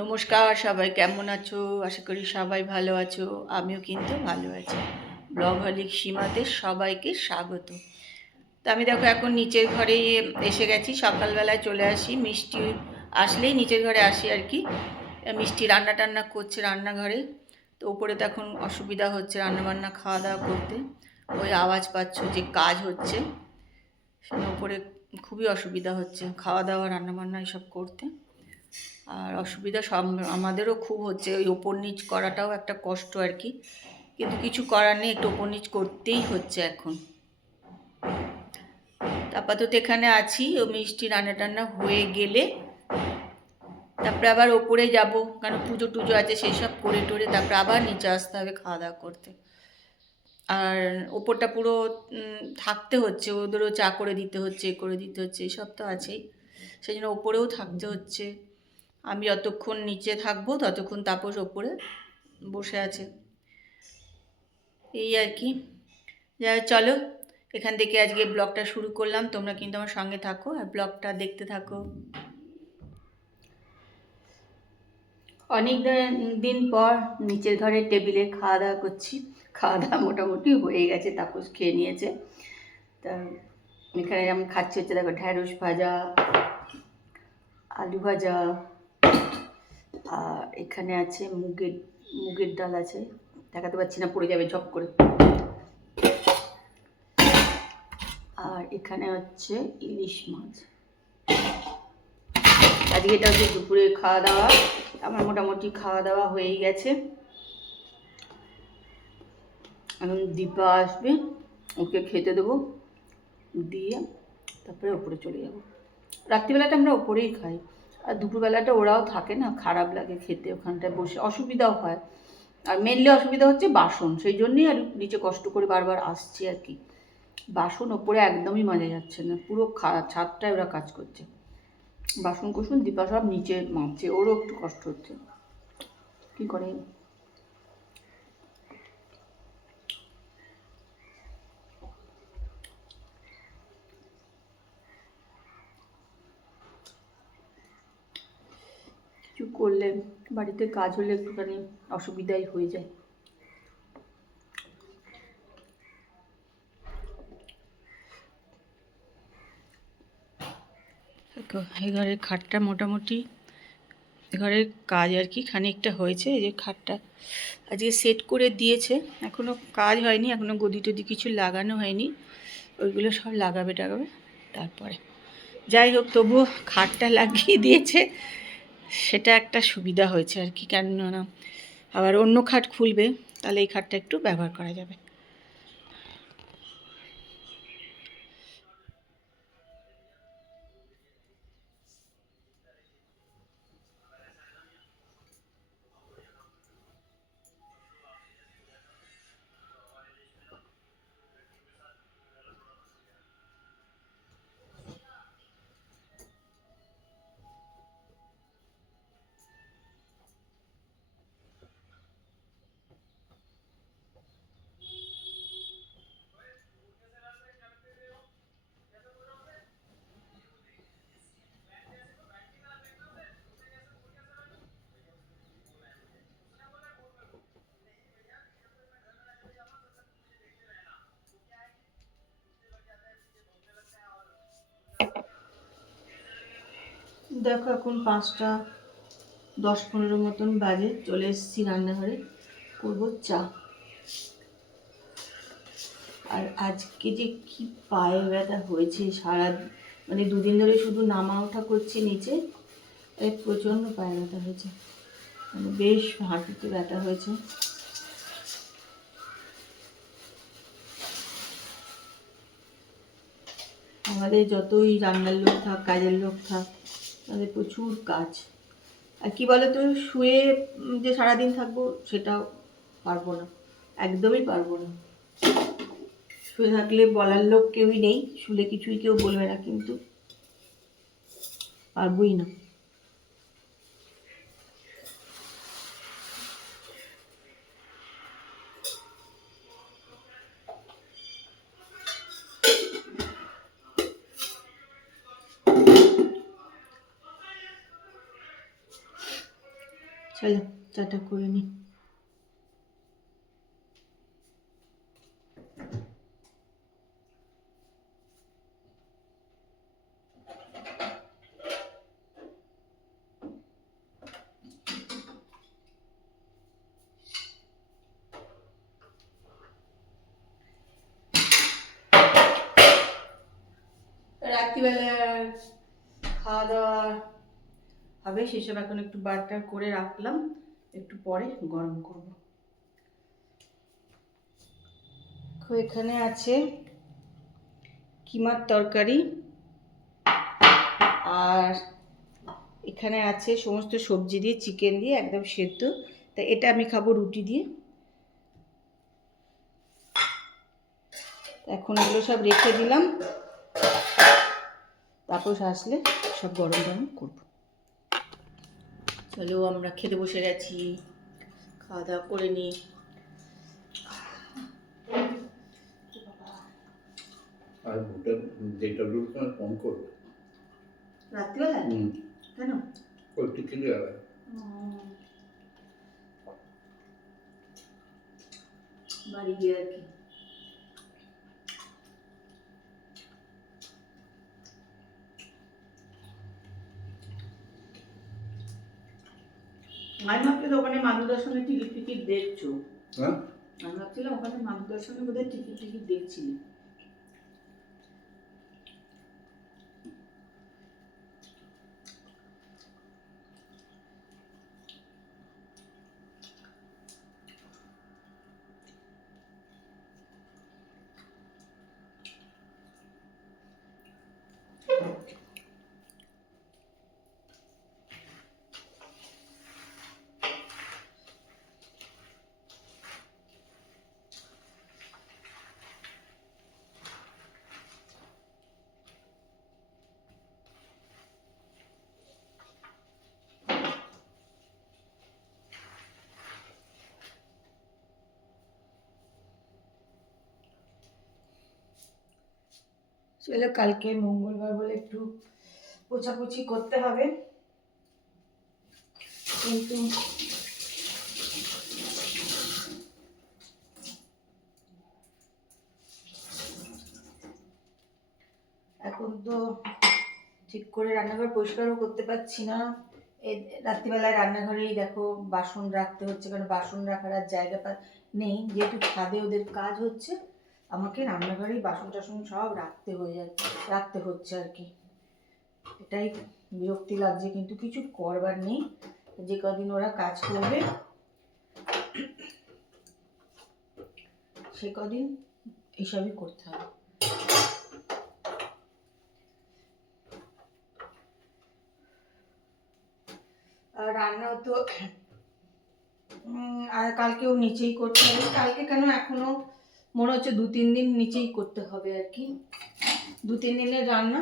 নমস্কার, সবাই কেমন আছো? আশা করি সবাই ভালো আছো। আমিও কিন্তু ভালো আছি। ব্লগহলিক সীমাতে সবাইকে স্বাগত। তো আমি দেখো এখন নিচের ঘরে এসে গেছি। সকালবেলায় চলে আসি, মিষ্টি আসলেই নিচের ঘরে আসি আর কি। মিষ্টি রান্না টান্না করছে রান্নাঘরে। তো উপরে তো এখন অসুবিধা হচ্ছে রান্নাবান্না খাওয়া দাওয়া করতে। ওই আওয়াজ পাচ্ছ যে কাজ হচ্ছে, সেটা উপরে খুবই অসুবিধা হচ্ছে খাওয়া দাওয়া রান্নাবান্না এসব করতে। আর অসুবিধা সব আমাদেরও খুব হচ্ছে, ওই ওপর নিচ করাটাও একটা কষ্ট আর কি। কিন্তু কিছু করার নেই, একটু ওপর নিচ করতেই হচ্ছে এখন। আপাতত এখানে আছি, ও মিষ্টি রান্না টান্না হয়ে গেলে তারপরে আবার ওপরে যাব, কারণ পুজো টুজো আছে সেই সব করে টোরে তারপরে আবার নিচে আসতে হবে খাওয়া দাওয়া করতে। আর ওপরটা পুরো থাকতে হচ্ছে, ওদেরও চা করে দিতে হচ্ছে, এ করে দিতে হচ্ছে, এসব তো আছেই। সেই জন্য ওপরেও থাকতে হচ্ছে। আমি যতক্ষণ নিচে থাকবো ততক্ষণ তাপস ওপরে বসে আছে, এই আর কি। যাই চলো, এখান থেকে আজকে ব্লগটা শুরু করলাম। তোমরা কিন্তু আমার সঙ্গে থাকো আর ব্লগটা দেখতে থাকো। অনেক দিন পর নিচের ঘরের টেবিলে খাওয়া দাওয়া করছি। খাওয়া দাওয়া মোটামুটি হয়ে গেছে, তাপস খেয়ে নিয়েছে। তা এখানে আমি খাচ্ছি হচ্ছে দেখো ঢ্যাঁড়স ভাজা, আলু ভাজা, আর এখানে আছে মুগের মুগের ডাল আছে, দেখাতে পাচ্ছি না পড়ে যাবে ঝপ করে। আর এখানে হচ্ছে ইলিশ মাছ। আজকে এটা হচ্ছে দুপুরে খাওয়া দাওয়া। আমার মোটামুটি খাওয়া দাওয়া হয়েই গেছে। এখন দীপা আসবে, ওকে খেতে দেবো, দিয়ে তারপরে ওপরে চলে যাব। রাত্রিবেলাটা আমরা ওপরেই খাই, আর দুপুরবেলাটা ওরাও থাকে না, খারাপ লাগে খেতে, ওখানটায় বসে অসুবিধাও হয়। আর মেনলি অসুবিধা হচ্ছে বাসন, সেই জন্যই আর নিচে কষ্ট করে বারবার আসছি আর কি। বাসন ওপরে একদমই মাজা যাচ্ছে না, পুরো ছাদটায় ওরা কাজ করছে। বাসন কুসন দীপা সব নিচে মাজছে, ওরও একটু কষ্ট হচ্ছে, কী করে। কিছু করলে বাড়িতে কাজ হলে একটুখানি অসুবিধাই হয়ে যায়। এই ঘরের খাটটা মোটামুটি, ঘরের কাজ আর কি খানিকটা হয়েছে। এই যে খাটটা আজকে সেট করে দিয়েছে, এখনও কাজ হয়নি, এখনও গদি টদি কিছু লাগানো হয়নি, ওইগুলো সব লাগাবে টাগাবে তারপরে। যাই হোক, তবুও খাটটা লাগিয়ে দিয়েছে, সেটা একটা সুবিধা হয়েছে আর কি। কেননা আবার অন্য খাট খুলবে, তাহলে এই খাটটা একটু ব্যবহার করা যাবে। দেখো এখন 5:10-15 মতন বাজে, চলে এসেছি রান্নাঘরে, করবো চা। আর আজকে যে কি পায়ে ব্যথা হয়েছে, সারা মানে দুদিন ধরে শুধু নামা ওঠা করছি নিচে, প্রচণ্ড পায়ে ব্যথা হয়েছে, মানে বেশ হাঁটুতে ব্যথা হয়েছে। আমাদের যতই রান্নার লোক থাক, কাজের লোক থাক, তাদের প্রচুর কাজ। আর কী বলো তো, শুয়ে যে সারাদিন থাকবো সেটাও পারবো না, একদমই পারবো না। শুয়ে থাকলে বলার লোক কেউই নেই, শুলে কিছুই কেউ বলবে না, কিন্তু পারবোই না। চলো চাটা করে নি। রাত্রিবেলা খাওয়া দাওয়া হবে, সেসব এখন একটু বাটার করে রাখলাম, একটু পরে গরম করব। এখানে আছে কিমার তরকারি, আর এখানে আছে সমস্ত সবজি দিয়ে, চিকেন দিয়ে একদম সেদ্ধ। তা এটা আমি খাবো রুটি দিয়ে। এখন এগুলো সব রেখে দিলাম, তারপর আসলে সব গরম গরম করবো। চলো আমরা খেতে বসে গেছি, খাওয়া দাওয়া করে নিই। আর ভোটের যেটা রুল কম করবে রাত্রিবেলা কেন ওই টিকিটে যাবে বাড়ি গিয়ে আর কি। আমি ভাবছিলাম ওখানে মাধু দর্শনের টিকিট দেখছো। হ্যাঁ আমি ভাবছিলাম ওখানে মাধু দর্শনের বোধহয় টিকিট দেখছিলি। চলো কালকে মঙ্গলবার বলে একটু পোছাপুছি করতে হবে, কিন্তু এখন তো ঠিক করে রান্নাঘর পরিষ্কারও করতে পারছি না। এই রাত্রিবেলায় রান্নাঘরেই দেখো বাসন রাখতে হচ্ছে, কারণ বাসন রাখার আর জায়গা নেই, যেহেতু ছাদে ওদের কাজ হচ্ছে, আমাকে রান্নাঘরেই বাসন টাসন সব রাখতে হচ্ছে আর কি। এটাই বিরক্তি লাগছে, কিন্তু কিছু করবার নেই, যে কদিন ওরা কাজ করবে সে কদিন এসবই করতে হবে। আর রান্নাও তো আর কালকেও নিচেই করতে হবে। কালকে কেন, এখনো মনে হচ্ছে 2-3 দিন নিচেই করতে হবে আর কি। 2-3 দিনের রান্না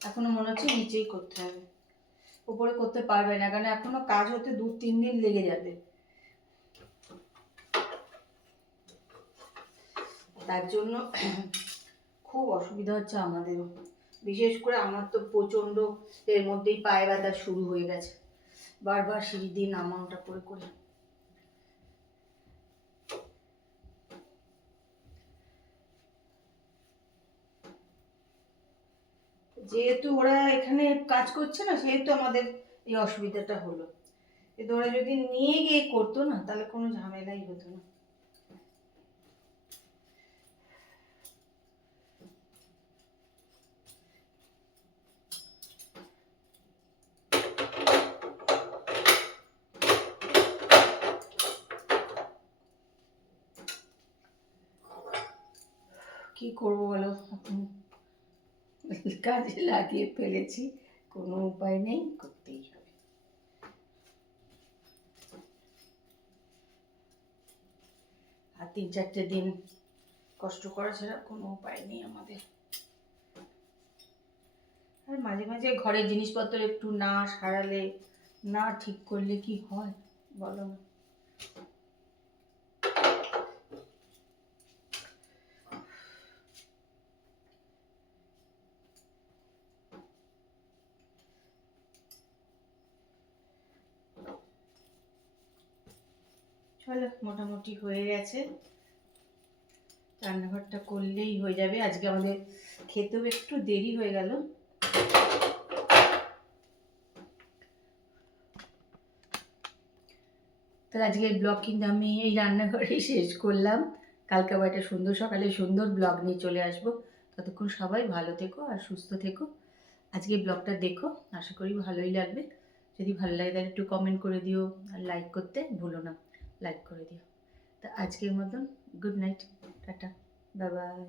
এখনো মনে হচ্ছে নিচেই করতে হবে, উপরে করতে পারবে না, কারণ এখনো কাজ হতে 2-3 দিন লেগে যাবে। তার জন্য খুব অসুবিধা হচ্ছে আমাদেরও, বিশেষ করে আমার তো প্রচণ্ড এর মধ্যেই পায়ে ব্যথা শুরু হয়ে গেছে, বারবার সিঁড়ি দিয়ে নামা ওঠা করে করে। যেহেতু ওরা এখানে কাজ করছে না, সেহেতু আমাদের এই অসুবিধাটা হলো। কিন্তু ওরা যদি নিয়ে গিয়ে করতো না, তাহলে কোনো ঝামেলাই হতো না। কি করবো বলো, এখন কাজে লাগিয়ে ফেলেছি, কোনো উপায় নেই, করতেই হবে। আর 3-4 দিন কষ্ট করা ছাড়া কোনো উপায় নেই আমাদের। আর মাঝে মাঝে ঘরের জিনিসপত্র একটু না সারালে, না ঠিক করলে কি হয় বলো না। চলো মোটামুটি হয়ে গেছে, রান্নাঘরটা করলেই হয়ে যাবে। আজকে আমাদের খেতেও একটু দেরি হয়ে গেল। তাহলে আজকের ব্লগ কিন্তু আমি এই রান্নাঘরেই শেষ করলাম। কালকে আবার একটা সুন্দর সকালে সুন্দর ব্লগ নিয়ে চলে আসবো। ততক্ষণ সবাই ভালো থেকো আর সুস্থ থেকো। আজকে ব্লগটা দেখো, আশা করি ভালোই লাগবে। যদি ভালো লাগে তাহলে একটু কমেন্ট করে দিও, আর লাইক করতে ভুলো না, লাইক করে দিও। তা আজকের মতন good night, tata, bye bye.